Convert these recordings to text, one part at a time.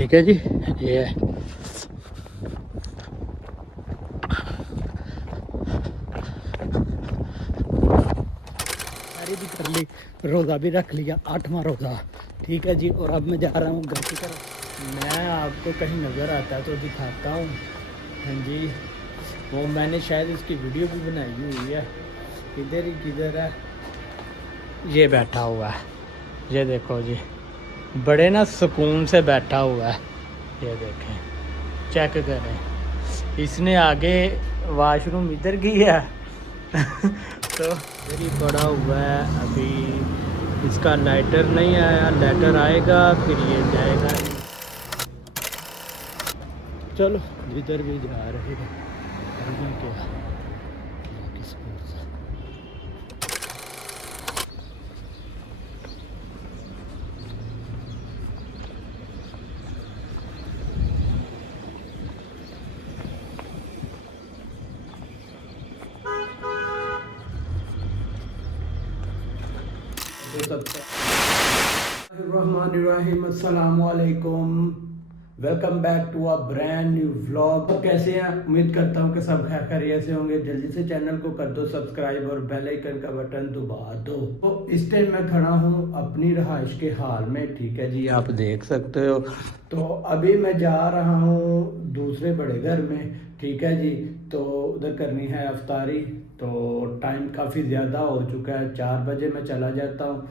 ठीक है जी, ये है। सारी भी कर ली, रोज़ा भी रख लिया, 8वां रोज़ा। ठीक है जी, और अब मैं जा रहा हूँ घर की तरफ। मैं आपको कहीं नज़र आता है तो दिखाता हूँ। हाँ जी, वो मैंने शायद इसकी वीडियो भी बनाई हुई है। किधर ही किधर है, ये बैठा हुआ है, ये देखो जी, बड़े ना सुकून से बैठा हुआ है। ये देखें, चेक करें, इसने आगे वॉशरूम इधर की है तो इधर ही पड़ा हुआ है। अभी इसका लाइटर नहीं आया, लाइटर आएगा फिर ये जाएगा। चलो जिधर भी जा रहे हैं, करना क्या, किस से। अस्सलामुअलैकुम, welcome back to a brand new vlog. कैसे हैं? उम्मीद करता हूँ कि सब खैरियत से होंगे। जल्दी से चैनल को कर दो सब्सक्राइब और बेल आइकन का बटन दबा दो। तो इस टाइम मैं खड़ा हूँ अपनी रहाइश के हाल में। ठीक है जी, आप देख सकते हो। तो अभी मैं जा रहा हूँ दूसरे बड़े घर में। ठीक है जी, तो उधर करनी है अफ्तारी। तो टाइम काफ़ी ज़्यादा हो चुका है, 4 बजे मैं चला जाता हूँ।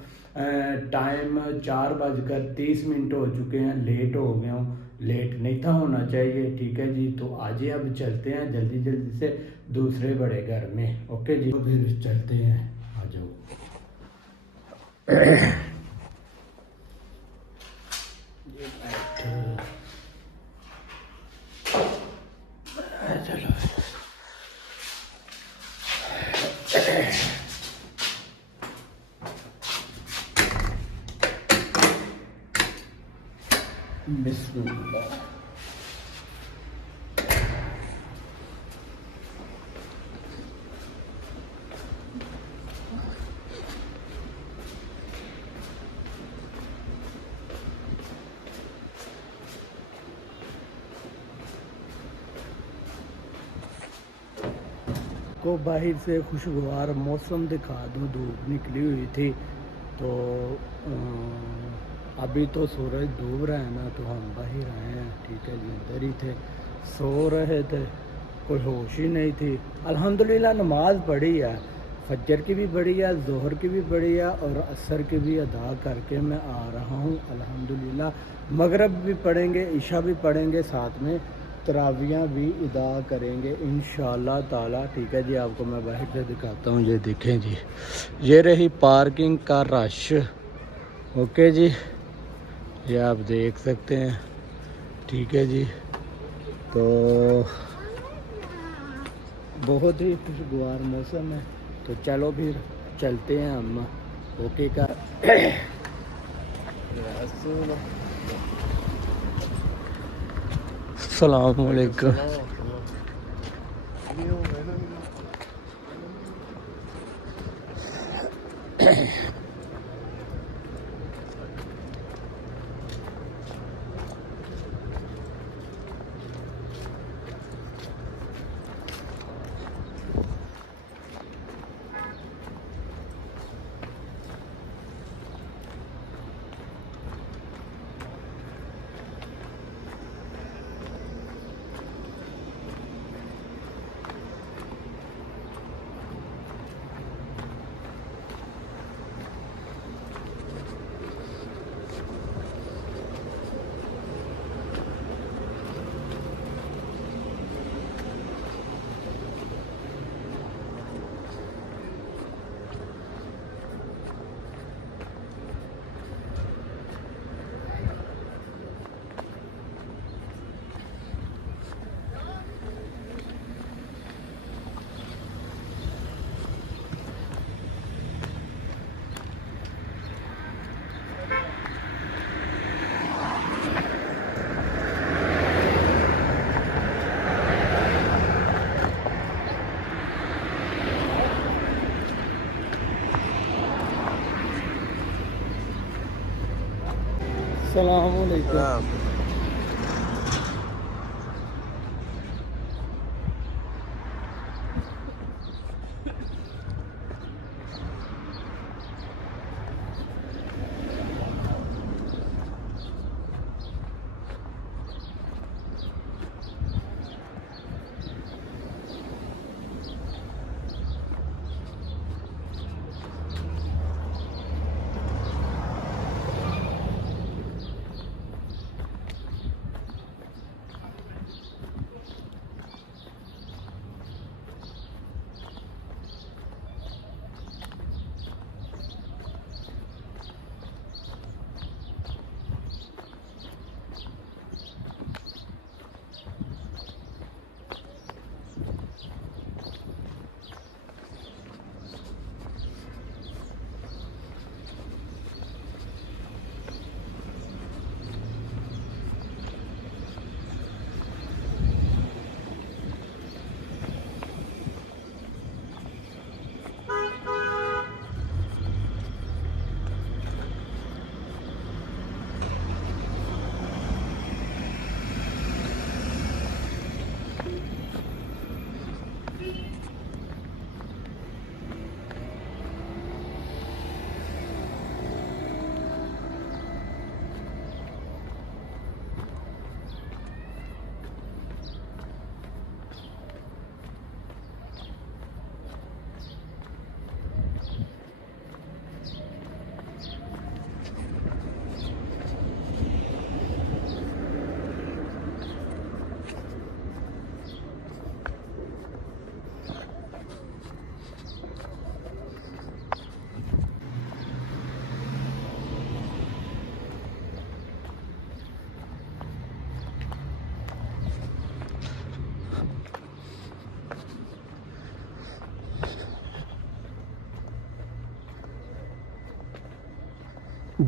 टाइम 4:30 हो चुके हैं, लेट हो गया हूँ। लेट नहीं था होना चाहिए। ठीक है जी, तो आज ही अब चलते हैं जल्दी जल्दी से दूसरे बड़े घर में। ओके जी, तो फिर चलते हैं, आ जाओ। चलो बिस्मिल्लाह। को बाहर से खुशगवार मौसम दिखा दूँ, धूप निकली हुई थी। तो अभी तो सूरज डूब रहा है ना, तो हम बाहर आए हैं। ठीक है जी, इधर ही थे, सो रहे थे, कोई होश ही नहीं थी। अल्हम्दुलिल्लाह नमाज पढ़ी है, फजर की भी पढ़ी है, जोहर की भी पढ़ी है और असर की भी अदा करके मैं आ रहा हूँ अल्हम्दुलिल्लाह। मगरब भी पढ़ेंगे, इशा भी पढ़ेंगे, साथ में तरावियाँ भी अदा करेंगे इंशाअल्लाह ताला। ठीक है जी, आपको मैं बाहर से दिखाता हूँ। ये देखें जी, ये रही पार्किंग का रश। ओके जी, ये आप देख सकते हैं। ठीक है जी, तो बहुत ही खुशगवार मौसम है। तो चलो फिर चलते हैं हम। ओके का अस्सलाम वालेकुम। अस्सलाम वालेकुम।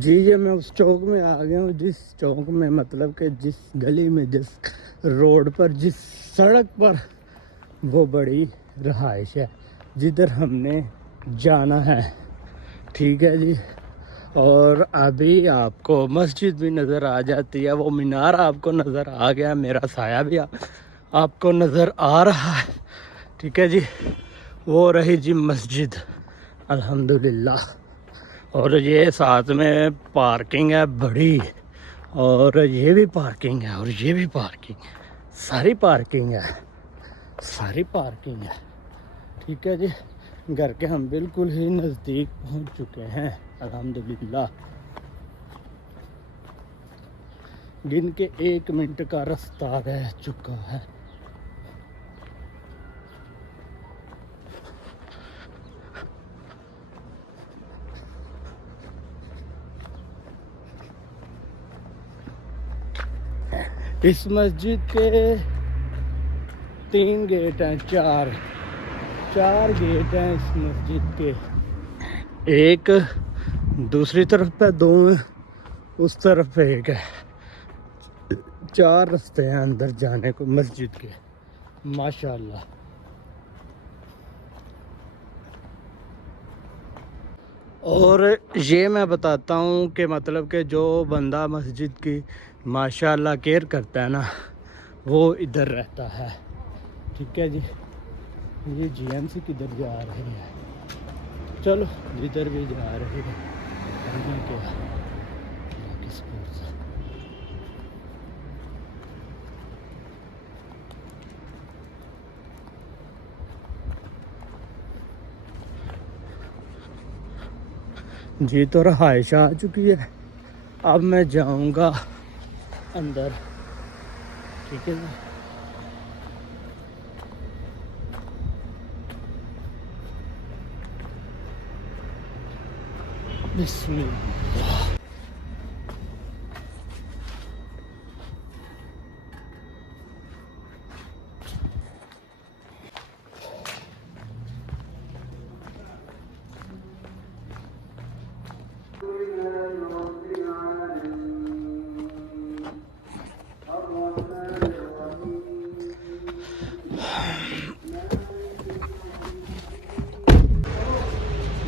जी ये मैं उस चौक में आ गया हूँ, जिस चौक में मतलब कि जिस गली में, जिस रोड पर, जिस सड़क पर वो बड़ी रहाइश है जिधर हमने जाना है। ठीक है जी। और अभी आपको मस्जिद भी नज़र आ जाती है, वो मीनार आपको नज़र आ गया, मेरा साया भी आपको नज़र आ रहा है। ठीक है जी। वो रही जी मस्जिद, अल्हम्दुलिल्लाह। और ये साथ में पार्किंग है बड़ी, और ये भी पार्किंग है, और ये भी पार्किंग है, सारी पार्किंग है, सारी पार्किंग है। ठीक है जी। घर के हम बिल्कुल ही नज़दीक पहुंच चुके हैं, अल्हम्दुलिल्लाह। गिन के 1 मिनट का रास्ता रह चुका है। इस मस्जिद के 3 गेट हैं, चार गेट हैं इस मस्जिद के। एक दूसरी तरफ पे, 2 उस तरफ एक है। 4 रास्ते हैं अंदर जाने को मस्जिद के, माशाल्लाह। और ये मैं बताता हूँ कि मतलब कि जो बंदा मस्जिद की माशाल्लाह केयर करता है ना, वो इधर रहता है। ठीक है जी। ये जीएमसी किधर जा रही है? चलो जिधर भी जा रही है क्या जी। तो रहाइश आ चुकी है, अब मैं जाऊंगा अंदर। ठीक है जी। बिस्मिल्लाह।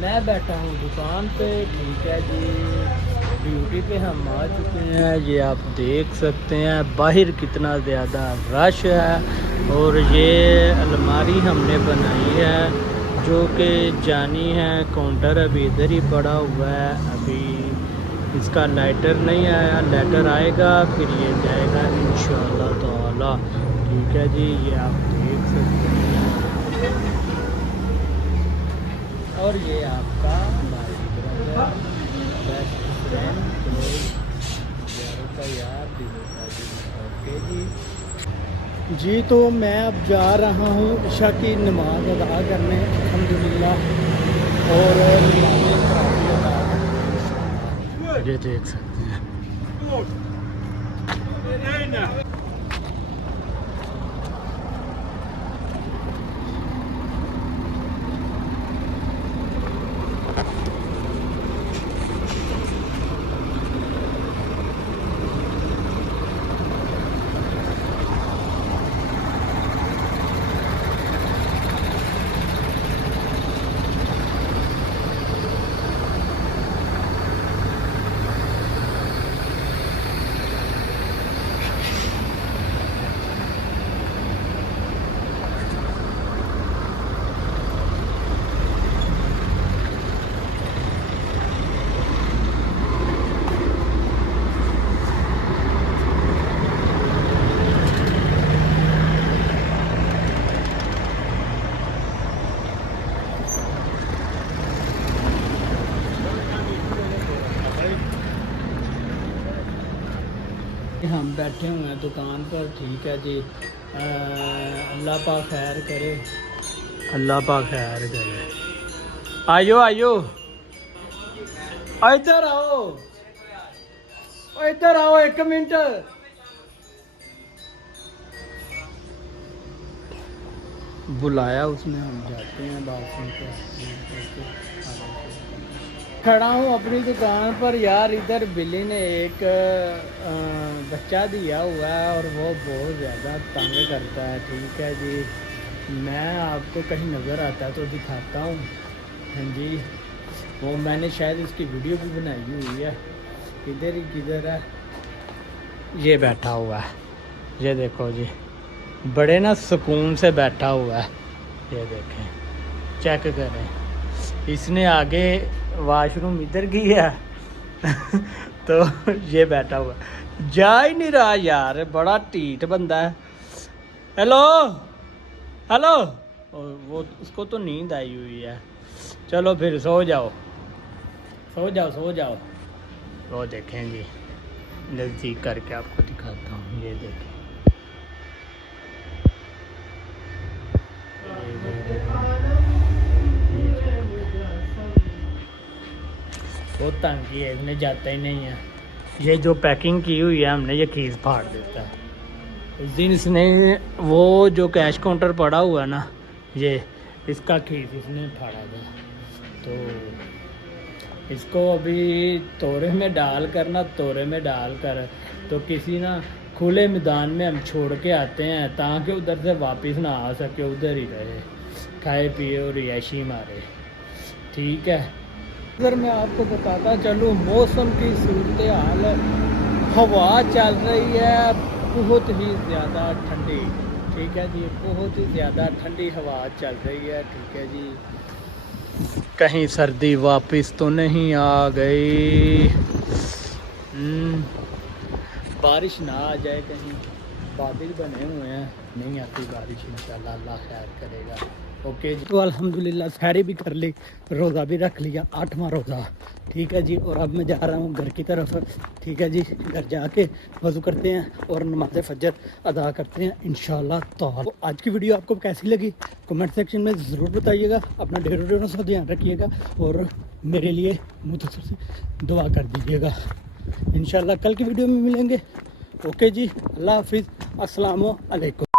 मैं बैठा हूँ दुकान पे। ठीक है जी। ड्यूटी पे हम आ चुके हैं, ये आप देख सकते हैं बाहर कितना ज़्यादा रश है। और ये अलमारी हमने बनाई है जो कि जानी है, काउंटर अभी इधर ही पड़ा हुआ है, अभी इसका लेटर नहीं आया, लेटर आएगा फिर ये जाएगा इंशाअल्लाह ताला। ठीक है जी। ये आप देख सकते हैं। और ये आपका भाई ब्रदर, बेस्ट फ्रेंड, यारों का यार, दिलों का दिल। ओके जी। जी तो मैं अब जा रहा हूँ इशा की नमाज़ अदा करने, अल्हम्दुलिल्लाह। और ये देख सकते हैं। हम बैठे हुए हैं दुकान पर। ठीक है जी। अल्लाह पाक खैर करे, अल्लाह पाक खैर करे। आयो आयो, इधर आओ, इधर आओ 1 मिनट। बुलाया उसने, हम जाते हैं बात सुनते हैं। खड़ा हूँ अपनी दुकान पर यार। इधर बिल्ली ने एक बच्चा दिया हुआ है और वो बहुत ज़्यादा तंग करता है। ठीक है जी, मैं आपको कहीं नज़र आता है तो दिखाता हूँ। हाँ जी, वो मैंने शायद इसकी वीडियो भी बनाई हुई है। इधर ही किधर है, ये बैठा हुआ है, ये देखो जी, बड़े ना सुकून से बैठा हुआ है। ये देखें, चेक करें, इसने आगे वॉशरूम इधर की है तो ये बैठा हुआ, जा ही नहीं रहा यार, बड़ा टीठ बंदा है। हेलो हेलो, वो उसको तो नींद आई हुई है। चलो फिर सो जाओ सो जाओ सो जाओ। वो देखें जी, नज़दीक करके आपको दिखाता हूँ, ये देखें, बहुत तंग की है, इसने जाता ही नहीं है। ये जो पैकिंग की हुई है हमने, ये खीस फाड़ देता है। उस दिन इसने वो जो कैश काउंटर पड़ा हुआ है ना, ये इसका खीस इसने फाड़ा था। तो इसको अभी तोरे में डाल कर ना, तोरे में डाल कर तो किसी ना खुले मैदान में हम छोड़ के आते हैं, ताकि उधर से वापस ना आ सके, उधर ही रहे, खाए पिए और रिहायशी मारे। ठीक है, अगर मैं आपको बताता चलूँ मौसम की सूरत हाल, हवा चल रही है बहुत ही ज़्यादा ठंडी। ठीक है जी, बहुत ही ज़्यादा ठंडी हवा चल रही है। ठीक है जी, कहीं सर्दी वापस तो नहीं आ गई, बारिश ना आ जाए, कहीं बादल बने हुए हैं, नहीं आती बारिश, इंशाल्लाह अल्लाह खैर करेगा। ओके जी, तो अल्हम्दुलिल्लाह सैरी भी कर ली, रोज़ा भी रख लिया, 8वां रोज़ा। ठीक है जी, और अब मैं जा रहा हूँ घर की तरफ। ठीक है जी, घर जाके वज़ू करते हैं और नमाज़ फजर अदा करते हैं इंशाल्लाह। तो आज की वीडियो आपको कैसी लगी कमेंट सेक्शन में ज़रूर बताइएगा। अपना ढेरों सा ध्यान रखिएगा और मेरे लिए मुझसे से दुआ कर दीजिएगा। इंशाल्लाह कल की वीडियो में मिलेंगे। ओके जी, अल्लाह हाफिज़, अस्सलामु अलैकुम।